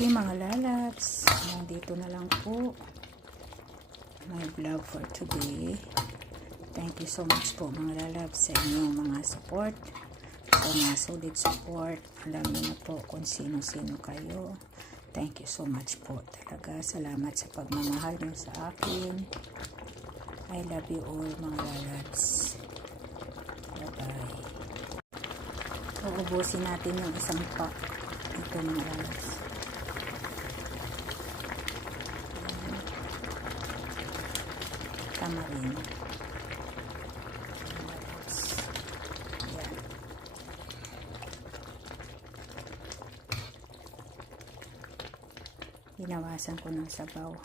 Okay mga lalabs, dito na lang po my vlog for today. Thank you so much po mga lalabs sa inyong mga support, sa mga solid support. Alam niyo na po kung sino-sino kayo. Thank you so much po talaga. Salamat sa pagmamahal niyo sa akin. I love you all mga lalabs. Bye-bye. Uubusin natin yung isang pack. Ito mga lalabs. Tamarin. Yan. Hinawasan ko ng sabaw.